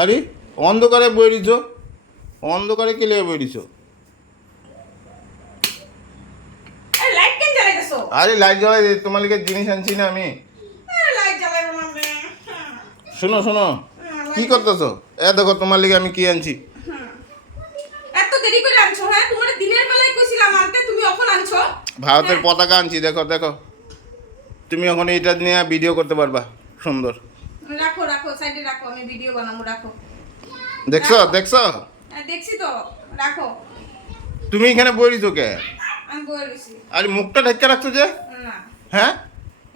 আরে অন্ধকারে বই দিছ, অন্ধকারে কে লেগে বই দিছ? লাইট কেন জ্বালাইতেছো? আরে লাইট জ্বালাই দে, তোমার লিগে জিনিস আনছি না আমি। লাইট জ্বালাইবো না রে। শোনো শোনো, কি করতেছো? দেখো তোমার লিগে আমি কি আনছি। এত দেরি করে আনছো? হ্যাঁ, তোমার দিনের বেলায় কইছিলাম আনতে, তুমি এখন আনছো? ভারতের পতাকা আনছি, দেখো দেখো। তুমি এখন এটা নিয়ে ভিডিও করতে পারবা সুন্দর। রাখো রাখো, সাইডে রাখো, আমি ভিডিও বানাবো, রাখো। দেখছো দেখছো? হ্যাঁ, দেখছি তো, রাখো। তুমি এখানে বই দিছো কে? আমি বলেছি। আরে মুখটা ঢেকে রাখছো যে? না, হ্যাঁ,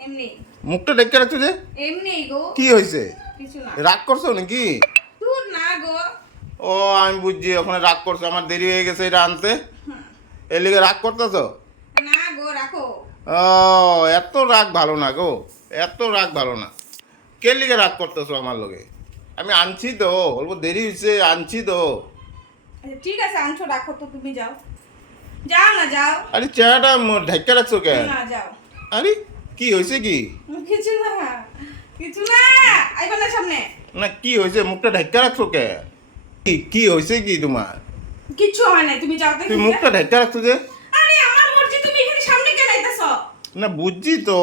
এমনি মুখটা ঢেকে রাখছো যে? এমনি গো। কি হয়েছে? কিছু না। রাগ করছো নাকি? দূর না গো। ও আমি বুঝছি, ওখানে রাগ করছো, আমার দেরি হয়ে গেছে এটা আনতে, এর লিগে রাগ করতেছো? না গো, রাখো। ও এত রাগ ভালো না গো, এত রাগ ভালো না। কে লিগে রাগ করতেছো আমার লগে? আমি আনছি তো, অল্প দেরি হয়েছে, আনছি তো। আচ্ছা, ঠিক আছে, আনছো, রাখো তো, তুমি যাও। যাও না, যাও। আরে চেহারাটা ঢেকে রাখছো কে? না, যাও। আরে কি হয়েছে কি? কিছু না, কিছু না, আইবা না সামনে। না কি হয়েছে, মুখটা ঢেকে রাখছো কে? কি হয়েছে কি তোমার? কিচ্ছু হয় নাই, তুমি যাও তো। তুমি মুখটা ঢেকে রাখছো যে? আরে আমার মর্জি, তুমি এখানে সামনে কেন আইতাছো? না বুঝছি তো,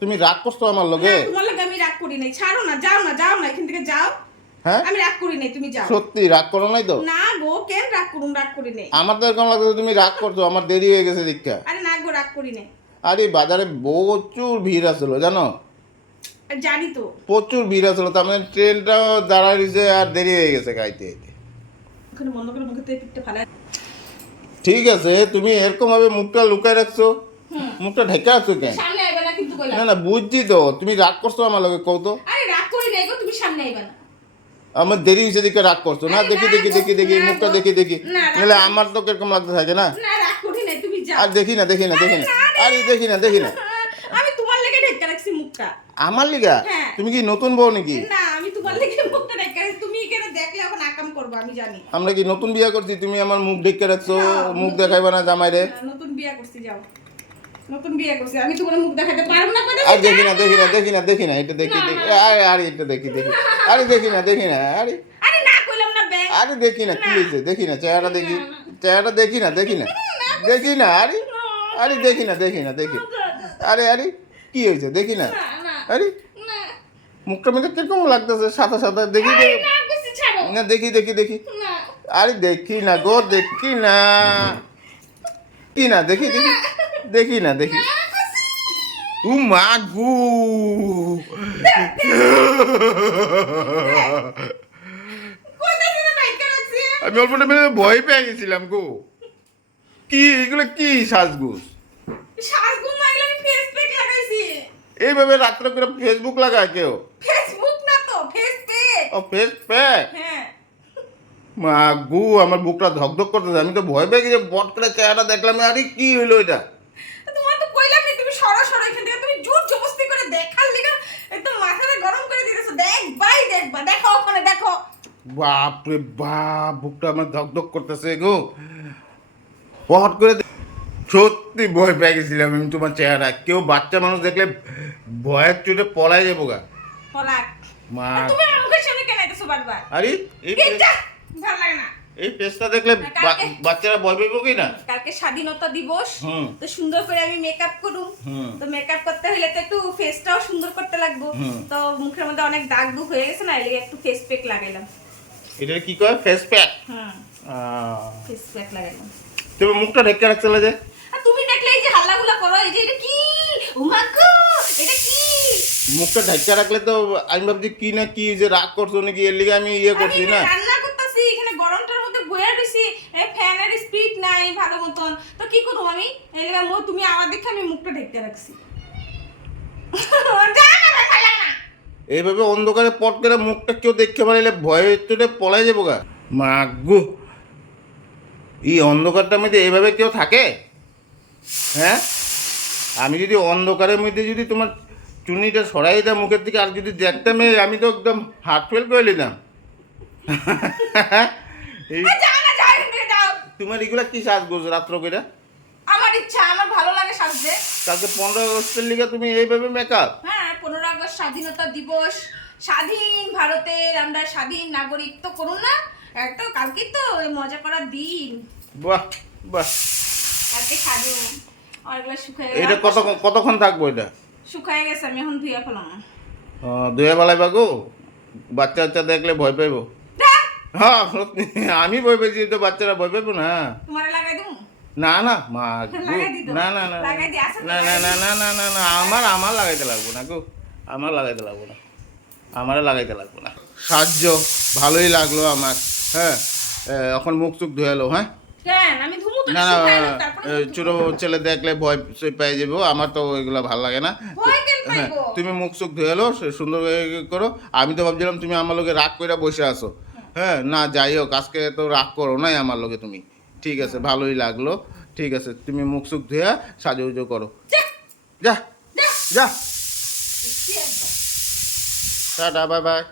তুমি রাগ করছো আমার লগে। না, তোমার লাগে আমি রাগ করি নাই, ছাড়ো না, যাও না, যাও না, এখান থেকে যাও। হ্যাঁ, আমি রাগ করি নাই, তুমি যাও। সত্যি রাগ করো নাই তো? না গো, কেন রাগ করুম? রাগ করি নাই। আমার তো এরকম লাগছে তুমি রাগ করছো, আমার দেরি হয়ে গেছে দীক্ষা। আরে না গো, রাগ করি নাই। আরে বাজারে প্রচুর ভিড় আসলো জানো, আর জানি তো। প্রচুর ভিড় আসলো, তার মানে ট্রেনটাও দাঁড়ায় রয়েছে আর দেরি হয়ে গেছে গাইতে গাইতে। ওখানে বন্ধ করে মুখে থেকে পিঠটা ফালাই। ঠিক আছে, তুমি এরকম ভাবে মুখটা লুকায় রাখছো, মুখটা ঢেকে রাখছো কেন? সামনে আইবা না কিন্তু কইলাম। না না বুঝছি তো, তুমি রাগ করছো আমার লগে কও তো। আরে রাগ করি নাই গো, তুমি সামনে আইবা না। আমার দেরি হয়েছে দিকে রাগ করছো না? আরে দেখি না দেখি গো, দেখি দেখি না মুখটা গো। দেখি দেখি, না, রাগ নাহলে করি- আমার তো কিরকম লাগতে থাকে না। না, রাগ করি নাই, তুমি যাও। আর দেখি না দেখি না দেখি না, আরে না রে। আরে দেখি না দেখি না। আমি তোমার লেগে ঢেকে রাখছি মুখটা। আমার লিগা? হ্যাঁ। তুমি কি নতুন বউ নাকি? না, আমি তোমার লেগে মুখটা ঢেকে রাখছি, তুমি এখানে দেখলে এখন আকাম করবো, আমি জানি। আমরা কি নতুন বিয়ে করছি, তুমি আমার মুখ ঢেকে রাখছো? হ্যাঁ, মুখ দেখাইবা না জামাইরে? নতুন বিয়ে করছি, যাও। নতুন বিয়ে করছি, আমি তোমার মুখ দেখাতে পারবো না কথা। আর দেখি না দেখি না দেখি না দেখি না, এটা দেখি দেখি, আরে আরে এটা দেখি দেখি, আরে দেখি না দেখি না, আরে আরে না কইলাম না ব্যাগ। আরে দেখি না কি হয়েছে, দেখি না চেহারা দেখি, চেহারা দেখি না দেখি না দেখি না, আরে আরে দেখি না দেখি না দেখি, আরে আরে কি হয়েছে দেখি না, আরে না, মুখটা মধ্যে কিরকম লাগতেছে সাদা সাদা, দেখি আরে দেখি না কইছি, ছাড়ো। না, দেখি দেখি দেখি, না, আরে দেখি না গো, দেখি না, কি না দেখি দেখি দেখি না দেখি, ও মা গো, কইতাছি না ঢেকে রাখছি। আমি অল্প টাইমে ভয় পেয়ে গেছিলাম গো। কি এগুলো কি সাজগুজ? শ্বাসগুন লাগলে আমি ফেস প্যাক লাগাইছি। এইভাবে রাত্রে করে ফেসবুক লাগায় কেউ? ফেসবুক না তো, ফেস প্যাক। ও ফেস প্যাক? হ্যাঁ। মা গো, আমার বুকটা ধকধক করতেছে, আমি তো ভয় পেয়ে গেছি, বট করে চেহারা দেখলাম, আরে কি হইলো এটা? তোমার তো কইলাম নি, তুমি সরো সরো এখান থেকে, তুমি জোর জবরদস্তি করে দেখার লিগা একদম মাথাটা গরম করে দিতেছো। দেখবাই দেখবা, দেখো ওখানে দেখো। বাপ রে বাপ, বুকটা আমার ধকধক করতেছে গো, বট করে সত্যি ভয় পেয়ে গেছিলাম আমি তোমার চেহারা। কেউ বাচ্চা মানুষ দেখলে ভয়ের চোটে পলাই যাবো গা। পলাক। মা আর তুমি আমার মুখের সামনে কেন আইতেছো বারবার? আরে এই এটা ভালো লাগে না। এই ফেসটা দেখলে বাচ্চারা ভয় পাইবো কি না? কালকে স্বাধীনতা দিবস, হুম। তো সুন্দর করে আমি মেকআপ করুম। হুম। তো মেকআপ করতে হলে তো একটু ফেসটাও সুন্দর করতে লাগবে। হুম। তো মুখের মধ্যে অনেক দাগ দুগ হয়ে গেছে না, এর লিগে একটু ফেস প্যাক লাগাইলাম। এটা কি কয়, ফেস প্যাক? হুম, ফেস প্যাক লাগাইলাম। তুমি মুখটা ঢেকে রাখতে লাগে। আর তুমি দেখলে এই যে হাল্লাগুলা করো, এই যে এটা কি? ওমা গো, এটা কি? মুখটা ঢেকে রাখলে তো আমি ভাবছি কি না কি, যে রাগ করছো নাকি, এর লিগে আমি ইয়ে আমি করছি না। এখানে রান্না করতেছি, এখানে গরমটার মধ্যে বইয়া রইছি, ফ্যানের স্পিড নাই ভালো মতন, তো কি করব আমি? এই লিগে তুমি আমার দেখে আমি মুখটা ঢেকে রাখছি। যা না, ভালো লাগে না। এইভাবে অন্ধকারে পট করে মুখটা কেউ দেখতে পারলে ভয়ে চোটে পলাই যাবো গা। মা গো, এই অন্ধকারটার মধ্যে এইভাবে কেউ থাকে? হ্যাঁ, আমি যদি অন্ধকারের মধ্যে যদি তোমার চুনিটা সরাই দিতাম মুখের দিকে, আর যদি দেখতাম আমি তো একদম হার্ট ফেল করে নিতাম। এই যাও না, যাও এখান থেকে, যাও। তোমার এগুলা কি সাজগোজ রাত্র করে? আমার ইচ্ছা, আমার ভালো লাগে সাজতে। কালকে 15 আগস্টের লিগে তুমি এইভাবে মেকআপ? হ্যাঁ, 15 আগস্ট স্বাধীনতা দিবস, স্বাধীন ভারতের আমরা স্বাধীন নাগরিক, তো করুন না। একটা কালকে তো এই মজা করার দিন, বাহ বাহ, কালকে সাজু অনেকগুলো শুকায় এটা কতক্ষণ থাকবো এটা? শুকায় গেছে, আমি এখন ধুয়ে ফেলাম। ধুয়ে বেলায় বাগো, বাচ্চা বাচ্চা দেখলে ভয় পাইবো। হ্যাঁ সত্যি, আমি ভয় পেয়েছি তো বাচ্চারা ভয় পাইবো না। তোমারে লাগাই দিমু, না না মা গো, লাগাই দিত, না না না লাগাই দি, আসো তো, না না না না না না না আমার লাগাইতে লাগবো না গো, আমার লাগাইতে লাগবো না, আমারে লাগাইতে লাগবো না। সাহায্য ভালোই লাগলো আমার। হ্যাঁ এখন মুখ চুখ ধুয়ে এলো। হ্যাঁ কেন আমি ধুমু তো না না, শুকায় না, তারপরে ছোট ছেলে দেখলে ভয় পেয়ে যাবো, আমার তো ওইগুলো ভালো লাগে না। ভয় কেন হ্যাঁ পাইবো? তুমি মুখ চোখ ধুয়ে এলো, সুন্দর করে করো। আমি তো ভাবছিলাম তুমি আমার লোকে রাগ করে বসে আছো। হ্যাঁ না, যাই হোক, আজকে তো রাগ করো নাই আমার লোকে তুমি। ঠিক আছে, ভালোই লাগলো। ঠিক আছে, তুমি মুখ চোখ ধুয়ে সাজুগুজু করো। যা, যা যা, যা, দেখছি একবার। Tata, bye bye.